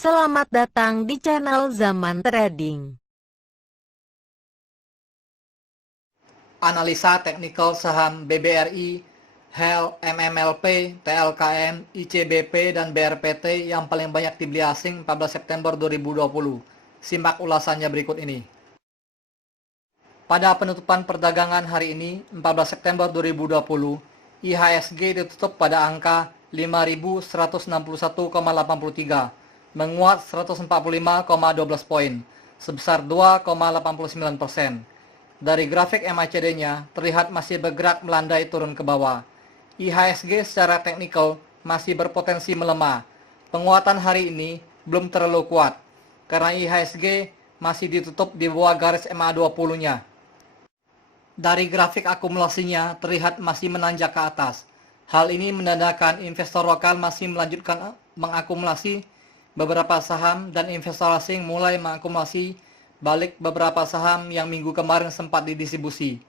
Selamat datang di channel Zaman Trading. Analisa teknikal saham BBRI, HEL, MMLP, TLKM, ICBP, dan BRPT yang paling banyak dibeli asing 14 September 2020. Simak ulasannya berikut ini. Pada penutupan perdagangan hari ini, 14 September 2020, IHSG ditutup pada angka 5.161,83, menguat 145,12 poin, sebesar 2,89%. Dari grafik MACD-nya, terlihat masih bergerak melandai turun ke bawah. IHSG secara teknikal masih berpotensi melemah. Penguatan hari ini belum terlalu kuat, karena IHSG masih ditutup di bawah garis MA20-nya. Dari grafik akumulasinya terlihat masih menanjak ke atas. Hal ini menandakan investor lokal masih melanjutkan mengakumulasi beberapa saham dan investor asing mulai mengakumulasi balik beberapa saham yang minggu kemarin sempat didistribusi.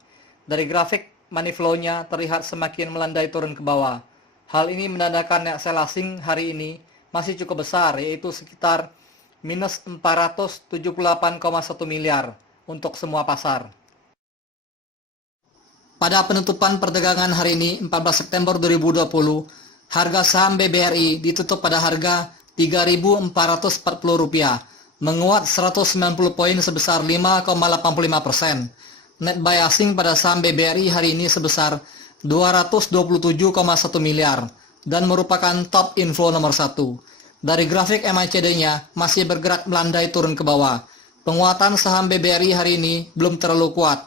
Dari grafik money flow-nya terlihat semakin melandai turun ke bawah. Hal ini menandakan net sell asing hari ini masih cukup besar, yaitu sekitar minus 478,1 miliar untuk semua pasar. Pada penutupan perdagangan hari ini, 14 September 2020, harga saham BBRI ditutup pada harga Rp3.440, menguat 190 poin sebesar 5,85%. Net buy asing pada saham BBRI hari ini sebesar 227,1 miliar dan merupakan top inflow nomor 1. Dari grafik MACD-nya masih bergerak melandai turun ke bawah. Penguatan saham BBRI hari ini belum terlalu kuat,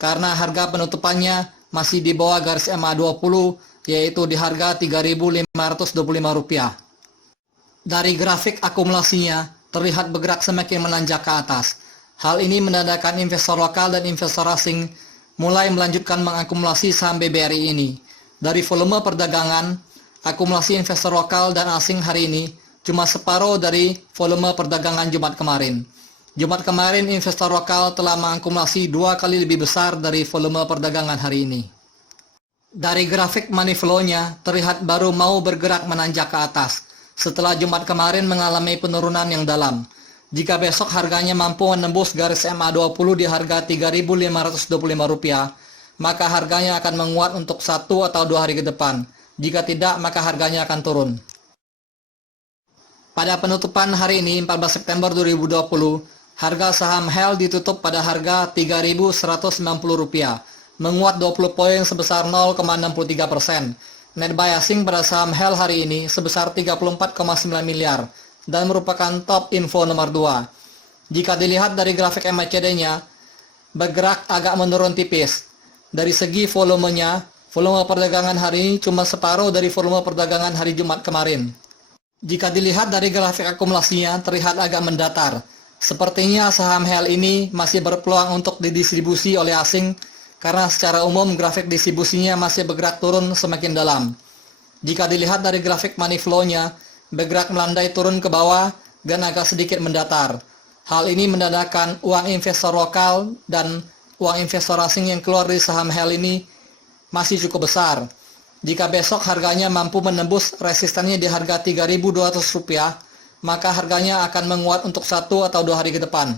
karena harga penutupannya masih di bawah garis MA20, yaitu di harga Rp3.525. Dari grafik akumulasinya, terlihat bergerak semakin menanjak ke atas. Hal ini menandakan investor lokal dan investor asing mulai melanjutkan mengakumulasi saham BBRI ini. Dari volume perdagangan, akumulasi investor lokal dan asing hari ini cuma separuh dari volume perdagangan Jumat kemarin. Jumat kemarin investor lokal telah mengakumulasi 2 kali lebih besar dari volume perdagangan hari ini. Dari grafik money flow-nya terlihat baru mau bergerak menanjak ke atas setelah Jumat kemarin mengalami penurunan yang dalam. Jika besok harganya mampu menembus garis MA20 di harga Rp3.525, maka harganya akan menguat untuk 1 atau 2 hari ke depan. Jika tidak, maka harganya akan turun. Pada penutupan hari ini 14 September 2020, harga saham HEL ditutup pada harga Rp3.190, menguat 20 poin sebesar 0,63%. Net buy asing pada saham HEL hari ini sebesar 34,9 miliar dan merupakan top info nomor 2. Jika dilihat dari grafik MACD-nya, bergerak agak menurun tipis. Dari segi volumenya, volume perdagangan hari ini cuma separuh dari volume perdagangan hari Jumat kemarin. Jika dilihat dari grafik akumulasinya, terlihat agak mendatar. Sepertinya saham HEL ini masih berpeluang untuk didistribusi oleh asing, karena secara umum grafik distribusinya masih bergerak turun semakin dalam. Jika dilihat dari grafik money flow-nya, bergerak melandai turun ke bawah dan agak sedikit mendatar. Hal ini menandakan uang investor lokal dan uang investor asing yang keluar dari saham HEL ini masih cukup besar. Jika besok harganya mampu menembus resistennya di harga Rp3.200, maka harganya akan menguat untuk 1 atau 2 hari ke depan.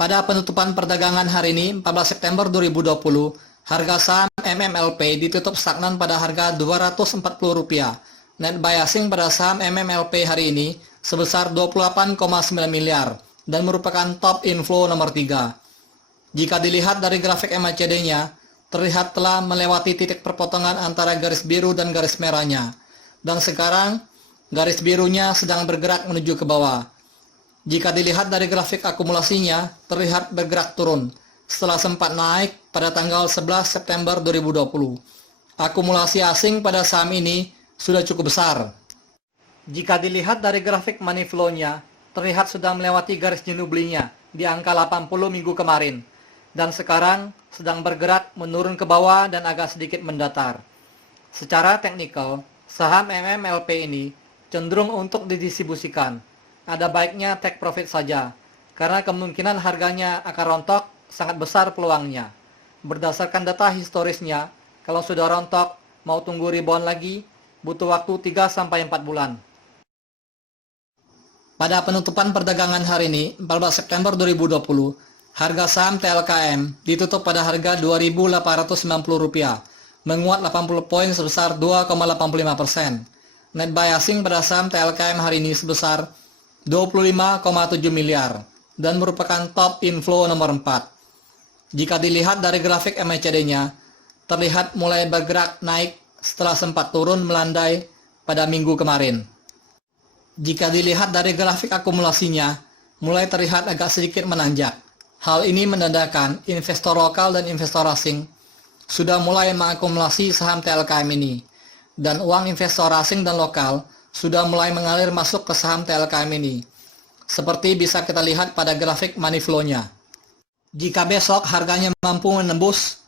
Pada penutupan perdagangan hari ini, 14 September 2020, harga saham MMLP ditutup stagnan pada harga Rp240. Net buy asing pada saham MMLP hari ini sebesar 28,9 miliar dan merupakan top inflow nomor 3. Jika dilihat dari grafik MACD-nya, terlihat telah melewati titik perpotongan antara garis biru dan garis merahnya. Dan sekarang, garis birunya sedang bergerak menuju ke bawah. Jika dilihat dari grafik akumulasinya, terlihat bergerak turun setelah sempat naik pada tanggal 11 September 2020. Akumulasi asing pada saham ini sudah cukup besar. Jika dilihat dari grafik money flow-nya, terlihat sudah melewati garis jenuh belinya di angka 80 minggu kemarin, dan sekarang sedang bergerak menurun ke bawah dan agak sedikit mendatar. Secara teknikal, saham MMLP ini cenderung untuk didistribusikan. Ada baiknya take profit saja, karena kemungkinan harganya akan rontok sangat besar peluangnya. Berdasarkan data historisnya, kalau sudah rontok, mau tunggu rebound lagi, butuh waktu 3-4 bulan. Pada penutupan perdagangan hari ini, 14 September 2020, harga saham TLKM ditutup pada harga Rp2.890, menguat 80 poin sebesar 2,85%. Net buy asing pada saham TLKM hari ini sebesar 25,7 miliar dan merupakan top inflow nomor 4. Jika dilihat dari grafik MACD-nya, terlihat mulai bergerak naik setelah sempat turun melandai pada minggu kemarin. Jika dilihat dari grafik akumulasinya, mulai terlihat agak sedikit menanjak. Hal ini menandakan investor lokal dan investor asing sudah mulai mengakumulasi saham TLKM ini, dan uang investor asing dan lokal sudah mulai mengalir masuk ke saham TLKM ini, seperti bisa kita lihat pada grafik money flow-nya. Jika besok harganya mampu menembus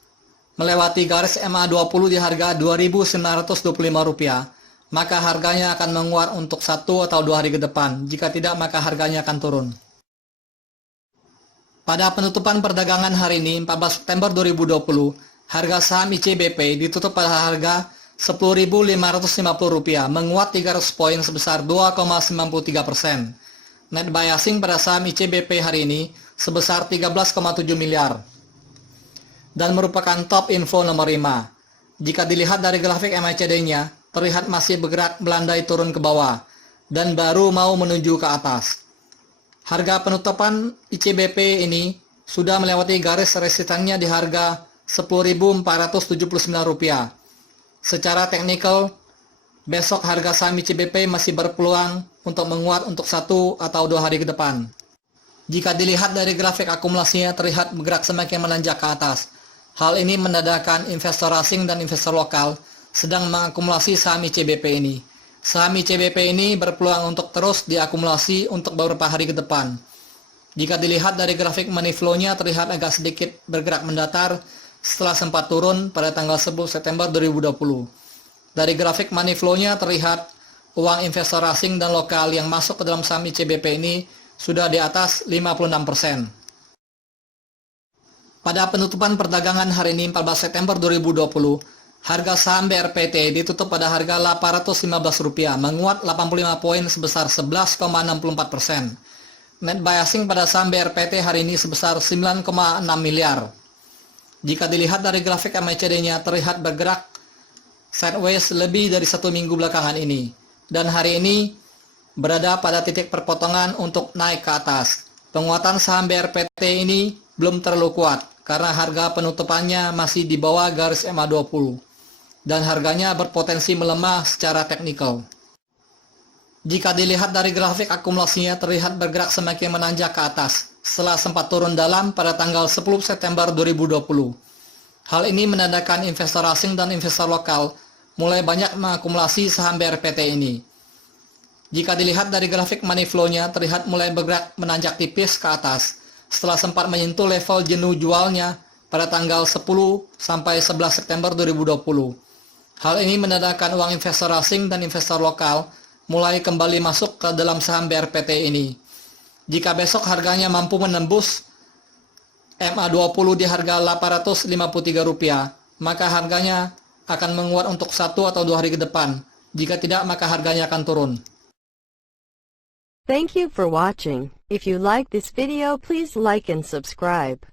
melewati garis MA20 di harga Rp2.925, maka harganya akan menguat untuk 1 atau 2 hari ke depan. Jika tidak, maka harganya akan turun. Pada penutupan perdagangan hari ini, 14 September 2020, harga saham ICBP ditutup pada harga Rp10.550, menguat 300 poin sebesar 2,93%. Net buy asing pada saham ICBP hari ini sebesar 13,7 miliar dan merupakan top info nomor 5. Jika dilihat dari grafik MACD-nya, terlihat masih bergerak melandai turun ke bawah dan baru mau menuju ke atas. Harga penutupan ICBP ini sudah melewati garis resistannya di harga Rp10.479. Secara teknikal, besok harga saham ICBP masih berpeluang untuk menguat untuk 1 atau 2 hari ke depan. Jika dilihat dari grafik akumulasinya, terlihat bergerak semakin menanjak ke atas. Hal ini menandakan investor asing dan investor lokal sedang mengakumulasi saham ICBP ini. Saham ICBP ini berpeluang untuk terus diakumulasi untuk beberapa hari ke depan. Jika dilihat dari grafik money flow-nya, terlihat agak sedikit bergerak mendatar setelah sempat turun pada tanggal 10 September 2020. Dari grafik money flow-nya terlihat uang investor asing dan lokal yang masuk ke dalam saham ICBP ini sudah di atas 56%. Pada penutupan perdagangan hari ini 14 September 2020, harga saham BRPT ditutup pada harga Rp815, menguat 85 poin sebesar 11,64%. Net buy asing pada saham BRPT hari ini sebesar 9,6 miliar. Jika dilihat dari grafik MACD-nya, terlihat bergerak sideways lebih dari 1 minggu belakangan ini, dan hari ini berada pada titik perpotongan untuk naik ke atas. Penguatan saham BRPT ini belum terlalu kuat karena harga penutupannya masih di bawah garis MA20 dan harganya berpotensi melemah secara teknikal. Jika dilihat dari grafik akumulasinya, terlihat bergerak semakin menanjak ke atas setelah sempat turun dalam pada tanggal 10 September 2020. Hal ini menandakan investor asing dan investor lokal mulai banyak mengakumulasi saham BRPT ini. Jika dilihat dari grafik money flow-nya, terlihat mulai bergerak menanjak tipis ke atas setelah sempat menyentuh level jenuh jualnya pada tanggal 10 sampai 11 September 2020. Hal ini menandakan uang investor asing dan investor lokal mulai kembali masuk ke dalam saham BRPT ini. Jika besok harganya mampu menembus MA20 di harga Rp853, maka harganya akan menguat untuk 1 atau 2 hari ke depan. Jika tidak, maka harganya akan turun. Thank you for watching. If you like this video, please like and subscribe.